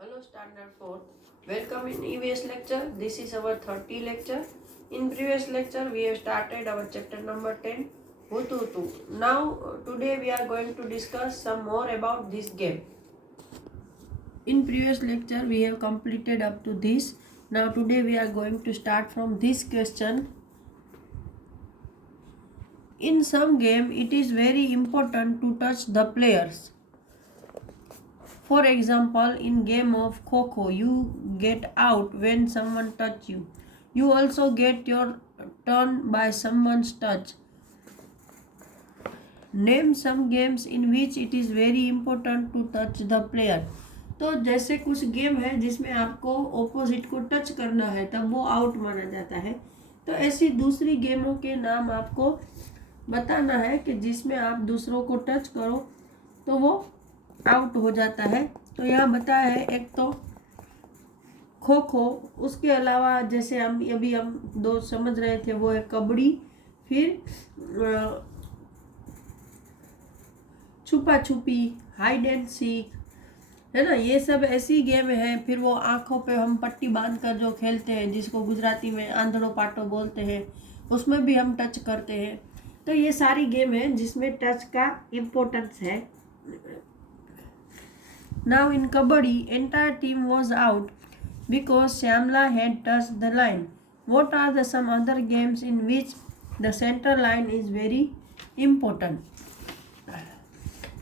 Hello Standard 4th. Welcome in EVS lecture. This is our 30 lecture. In previous lecture we have started our chapter number 10 Hututu. Now today we are going to discuss some more about this game. In previous lecture we have completed up to this. Now today we are going to start from this question. In some game it is very important to touch the players. For example, in game of Kho, you get out when someone touch you. You also get your turn by someone's touch. Name some games in which it is very important to touch the player. तो जैसे कुछ game है जिसमें आपको opposite को touch करना है तब वो आउट माना जाता है। तो ऐसी दूसरी गेमों के नाम आपको बताना है कि जिसमें आप दूसरों को टच करो तो वो आउट हो जाता है। तो यहाँ बताया है एक तो खो खो, उसके अलावा जैसे हम दो समझ रहे थे वो है कबड्डी, फिर छुपा छुपी, हाइड एंड सीक, है ना, ये सब ऐसी गेम है। फिर वो आंखों पे हम पट्टी बांध कर जो खेलते हैं जिसको गुजराती में आंधड़ो पाटो बोलते हैं, उसमें भी हम टच करते हैं। तो ये सारी गेम है जिसमें टच का इम्पोर्टेंस है। Now in Kabaddi, entire team was out because Shyamla had touched the line. What are the some other games in which the center line is very important?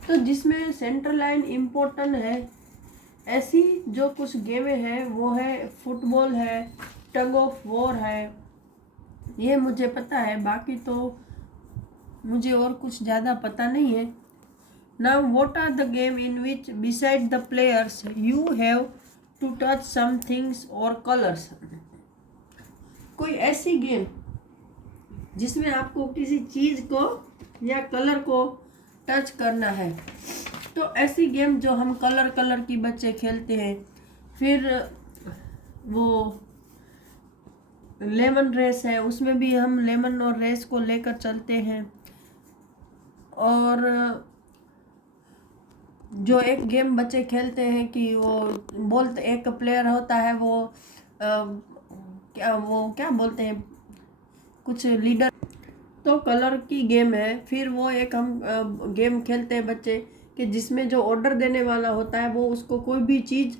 तो जिसमें सेंटर लाइन इम्पोर्टेंट है, ऐसी जो कुछ गेमें हैं वो है फुटबॉल है, टग ऑफ वॉर है, ये मुझे पता है, बाकी तो मुझे और कुछ ज़्यादा पता नहीं है। Now what are the game in which beside the players you have to touch some things or colors? कोई ऐसी गेम जिसमें आपको किसी चीज़ को या कलर को टच करना है। तो ऐसी गेम जो हम कलर की बच्चे खेलते हैं। फिर वो लेमन रेस है, उसमें भी हम लेमन और रेस को लेकर चलते हैं। और जो एक गेम बच्चे खेलते हैं कि वो बोलते, एक प्लेयर होता है वो क्या बोलते हैं, कुछ लीडर, तो कलर की गेम है। फिर वो एक हम गेम खेलते हैं बच्चे कि जिसमें जो ऑर्डर देने वाला होता है वो उसको कोई भी चीज़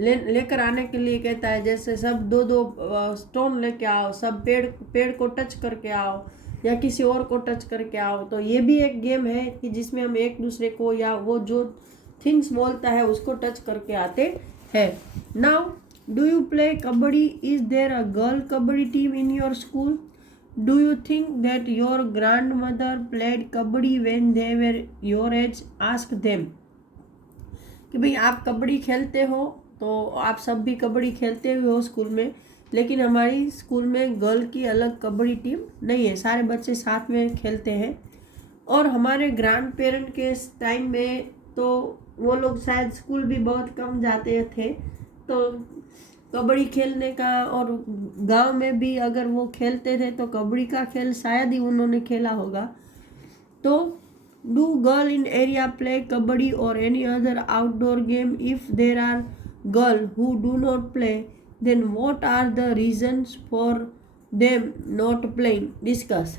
लेकर आने के लिए कहता है। जैसे सब दो स्टोन लेके आओ, सब पेड़ को टच करके आओ या किसी और को टच करके आओ। तो ये भी एक गेम है कि जिसमें हम एक दूसरे को या वो जो थिंग्स बोलता है उसको टच करके आते हैं। Now do you play kabaddi? Is there a girl kabaddi team in your school? Do you think that your grand mother played kabaddi when they were your age? Ask them. कि भाई आप कबड्डी खेलते हो, तो आप सब भी कबड्डी खेलते हुए हो स्कूल में, लेकिन हमारी स्कूल में गर्ल की अलग कबड्डी टीम नहीं है, सारे बच्चे साथ में खेलते हैं। और हमारे ग्रैंड पेरेंट के टाइम में तो वो लोग शायद स्कूल भी बहुत कम जाते थे, तो कबड्डी खेलने का, और गांव में भी अगर वो खेलते थे तो कबड्डी का खेल शायद ही उन्होंने खेला होगा। तो do girl in area play kabaddi or any other outdoor game? If there are girl who do not play, then what are the reasons for them not playing? Discuss.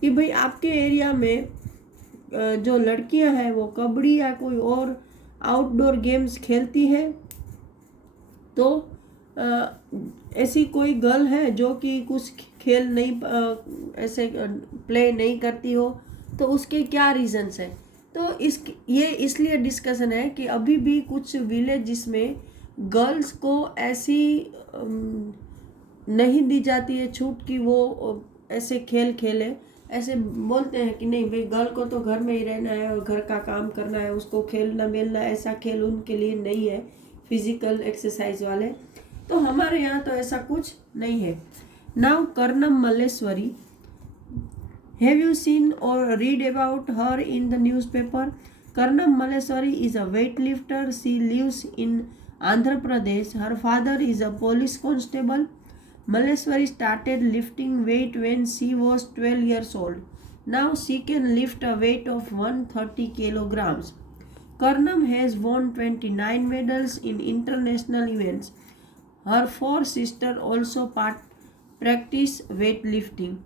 कि भाई आपके एरिया में जो लड़कियां हैं वो कबड्डी या कोई और आउटडोर गेम्स खेलती है, तो ऐसी कोई गर्ल है जो कि कुछ खेल नहीं ऐसे प्ले नहीं करती हो, तो उसके क्या रीजंस हैं? तो ये इसलिए डिस्कशन है कि अभी भी कुछ विलेज में गर्ल्स को ऐसी नहीं दी जाती है छूट कि वो ऐसे खेल खेले। ऐसे बोलते हैं कि नहीं भाई गर्ल को तो घर में ही रहना है और घर का काम करना है, उसको खेलना मिलना ऐसा खेल उनके लिए नहीं है, फिजिकल एक्सरसाइज वाले। तो हमारे यहाँ तो ऐसा कुछ नहीं है। Now Karnam Malleswari, have you seen or read about her in the newspaper? Karnam Malleswari is a weight lifter. She lives in Andhra Pradesh. Her father is a police constable. Malleswari started lifting weight when she was 12 years old. Now she can lift a weight of 130 kilograms. Karnam has won 29 medals in international events. Her 4 sisters also practice weightlifting.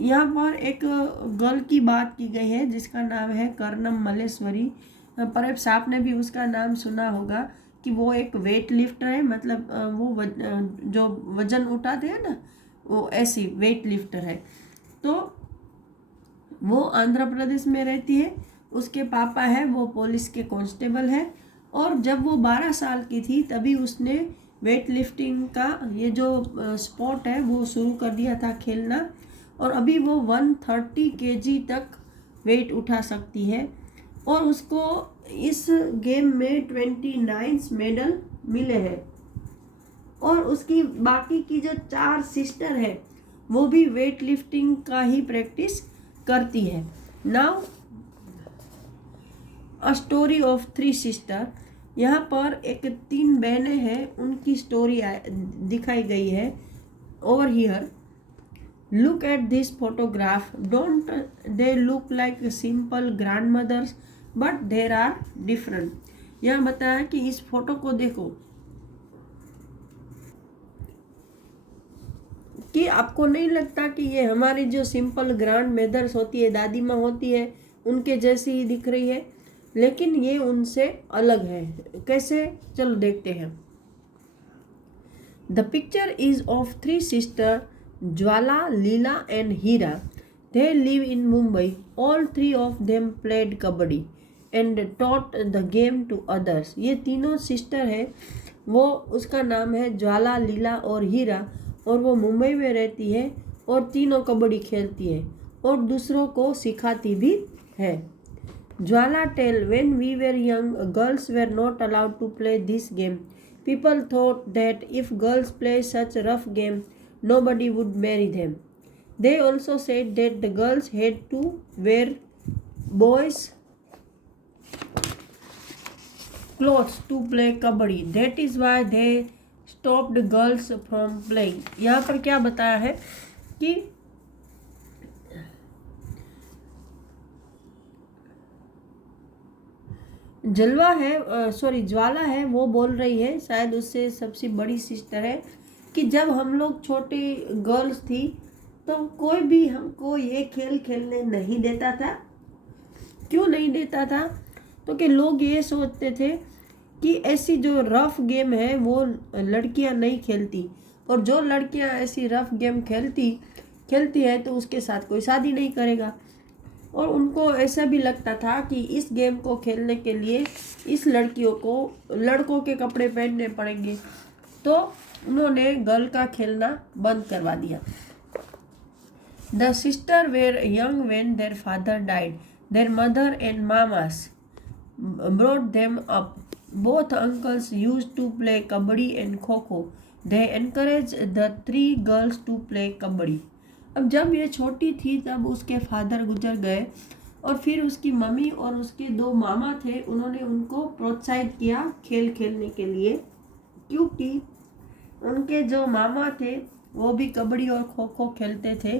यहाँ पर एक girl की बात की गई है जिसका नाम है कर्नम मल्लेश्वरी। परहैप्स आपने भी उसका नाम सुना होगा कि वो एक वेट लिफ्टर है, मतलब वो जो वजन उठाते हैं ना, वो ऐसी वेट लिफ्टर है। तो वो आंध्र प्रदेश में रहती है। उसके पापा है वो पुलिस के कांस्टेबल है, और जब वो 12 साल की थी तभी उसने वेट लिफ्टिंग का ये जो स्पोर्ट है वो शुरू कर दिया था खेलना, और अभी वो 130 kg तक वेट उठा सकती है। और उसको इस गेम में 29 मेडल मिले हैं। और उसकी बाकी की जो 4 सिस्टर है वो भी वेट लिफ्टिंग का ही प्रैक्टिस करती है। Now a story of 3 sister. यहाँ पर एक 3 बहनें हैं, उनकी स्टोरी दिखाई गई है। Over here, look at this photograph, don't they look like simple grand mothers but there are different. यहाँ बताया कि इस फोटो को देखो कि आपको नहीं लगता कि ये हमारी जो सिंपल ग्रैंड मदर्स होती है, दादी माँ होती है, उनके जैसी ही दिख रही है, लेकिन ये उनसे अलग है। कैसे, चलो देखते हैं। The picture is of 3 sister, Jwala, Leela and Heera. They live in Mumbai. All 3 of them played kabaddi and taught the game to others. ये तीनों सिस्टर है, वो उसका नाम है ज्वाला, लीला और हीरा, और वो मुंबई में रहती है और तीनों कबड्डी खेलती है और दूसरों को सिखाती भी है। ज्वाला tell, when we were young, girls were not allowed to play this game. People thought that if girls play such rough game, nobody would marry them. They also said that the girls had to wear boys' clothes to play kabaddi. That is why they stopped girls from playing. यहाँ पर क्या बताया है कि ज्वाला है, वो बोल रही है, शायद उससे सबसे बड़ी सिस्टर है, कि जब हम लोग छोटी गर्ल्स थी तो कोई भी हमको ये खेल खेलने नहीं देता था। क्यों नहीं देता था? तो कि लोग ये सोचते थे कि ऐसी जो रफ गेम है वो लड़कियां नहीं खेलती, और जो लड़कियां ऐसी रफ गेम खेलती है तो उसके साथ कोई शादी नहीं करेगा। और उनको ऐसा भी लगता था कि इस गेम को खेलने के लिए इस लड़कियों को लड़कों के कपड़े पहनने पड़ेंगे, तो उन्होंने गर्ल का खेलना बंद करवा दिया। The sister were young when their father died. Their mother and mamas brought them up. Both uncles used to play kabaddi and kho-kho. They encouraged the 3 girls to play kabaddi. अब जब ये छोटी थी तब उसके फादर गुजर गए, और फिर उसकी मम्मी और उसके 2 मामा थे, उन्होंने उनको प्रोत्साहित किया खेल खेलने के लिए, क्योंकि उनके जो मामा थे वो भी कबड्डी और खो खो खेलते थे,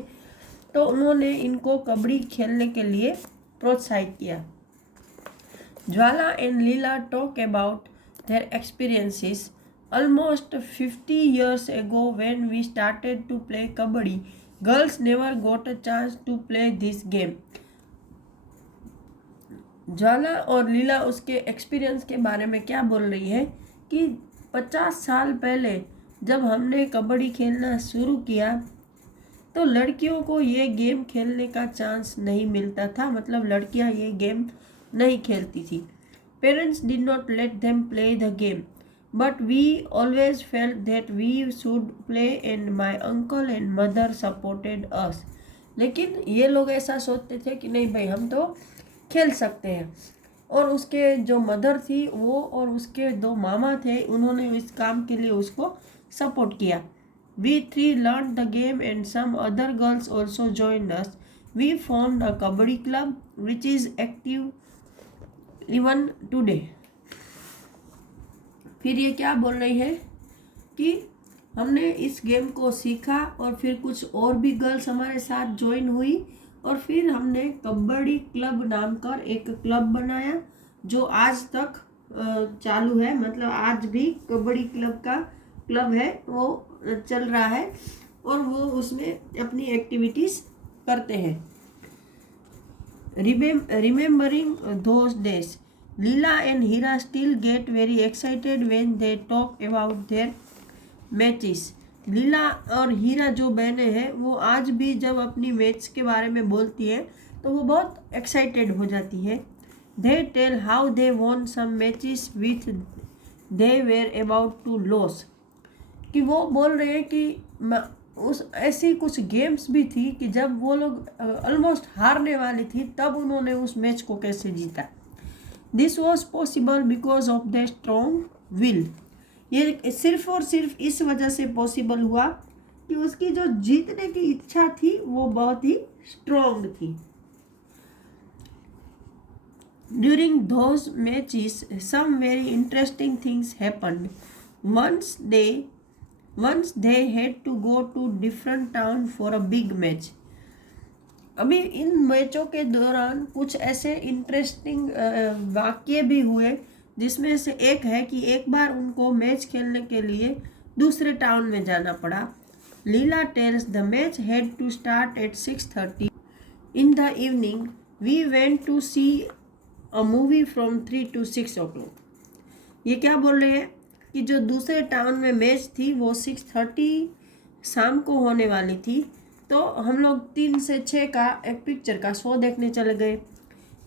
तो उन्होंने इनको कबड्डी खेलने के लिए प्रोत्साहित किया। Jwala and Leela talk about their experiences. Almost 50 years ago when we started to play kabaddi, girls never got a chance to play this game. ज्वाला और लीला उसके एक्सपीरियंस के बारे में क्या बोल रही है कि 50 साल पहले जब हमने कबड्डी खेलना शुरू किया तो लड़कियों को ये गेम खेलने का चांस नहीं मिलता था, मतलब लड़कियां ये गेम नहीं खेलती थी। Parents did not let them play the game, but we always felt that we should play and my uncle and mother supported us. लेकिन ये लोग ऐसा सोचते थे कि नहीं भाई, हम तो खेल सकते हैं, और उसके जो मदर थी वो और उसके 2 मामा थे, उन्होंने इस काम के लिए उसको सपोर्ट किया। We 3 learned the game and some other girls also joined us. We formed a kabaddi club which is active even today. फिर ये क्या बोल रही है कि हमने इस गेम को सीखा और फिर कुछ और भी गर्ल्स हमारे साथ ज्वाइन हुई, और फिर हमने कबड्डी क्लब नाम कर एक क्लब बनाया, जो आज तक चालू है, मतलब आज भी कबड्डी क्लब है वो चल रहा है और वो उसमें अपनी एक्टिविटीज़ करते हैं। Remembering those days, Leela and Hira still get very excited when they talk about their matches. Leela और हीरा जो बहनें हैं वो आज भी जब अपनी मैच के बारे में बोलती है तो वो बहुत एक्साइटेड हो जाती है। They tell how they won some matches with they were about to lose, कि वो बोल रहे हैं कि उस ऐसी कुछ गेम्स भी थी कि जब वो लोग ऑलमोस्ट हारने वाली थी तब उन्होंने उस मैच को कैसे जीता। This was possible because of the strong will, ये सिर्फ और सिर्फ इस वजह से पॉसिबल हुआ कि उसकी जो जीतने की इच्छा थी वो बहुत ही स्ट्रॉन्ग थी। During those matches some very interesting things happened. once they had to go to different town for a big match। अभी इन मैचों के दौरान कुछ ऐसे इंटरेस्टिंग वाक्य भी हुए जिसमें से एक है कि एक बार उनको मैच खेलने के लिए दूसरे टाउन में जाना पड़ा। Leela tells the match had to start at 6:30 in the evening, we went to see a movie from 3 to 6 o'clock। ये क्या बोल रहे हैं कि जो दूसरे टाउन में मैच थी वो 6:30 शाम को होने वाली थी, तो हम लोग 3 से 6 का एक पिक्चर का शो देखने चले गए।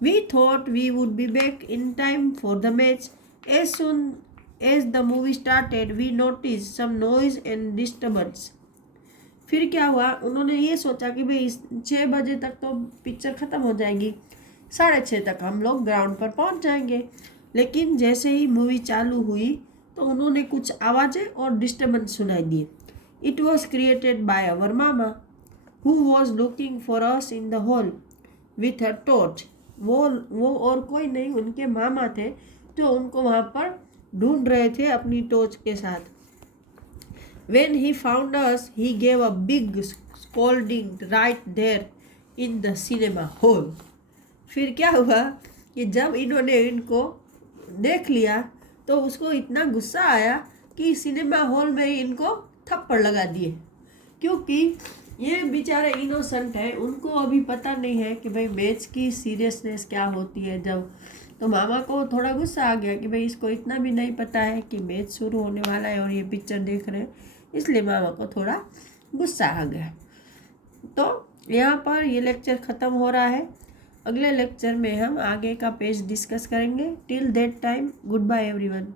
We thought we would be back in time for the match. As soon as the movie started we notice some noise and disturbance. फिर क्या हुआ, उन्होंने ये सोचा कि भाई 6 बजे तक तो पिक्चर ख़त्म हो जाएगी, 6:30 तक हम लोग ग्राउंड पर पहुंच जाएंगे। लेकिन जैसे ही मूवी चालू हुई तो उन्होंने कुछ आवाज़ें और डिस्टर्बेंस सुनाई दिए। It was created by our mama who was looking for us in the hall with a torch. वो और कोई नहीं, उनके मामा थे जो उनको वहाँ पर ढूंढ रहे थे अपनी टॉर्च के साथ। When he found us, he gave a big scolding right there in the cinema hall। फिर क्या हुआ कि जब इन्होंने इनको देख लिया तो उसको इतना गुस्सा आया कि सिनेमा हॉल में ही इनको थप्पड़ लगा दिए, क्योंकि ये बेचारे इनोसेंट हैं, उनको अभी पता नहीं है कि भाई मैच की सीरियसनेस क्या होती है। जब तो मामा को थोड़ा गुस्सा आ गया कि भाई इसको इतना भी नहीं पता है कि मैच शुरू होने वाला है और ये पिक्चर देख रहे हैं, इसलिए मामा को थोड़ा गुस्सा आ गया। तो यहाँ पर ये लेक्चर ख़त्म हो रहा है। अगले लेक्चर में हम आगे का पेज डिस्कस करेंगे। Till that time goodbye everyone.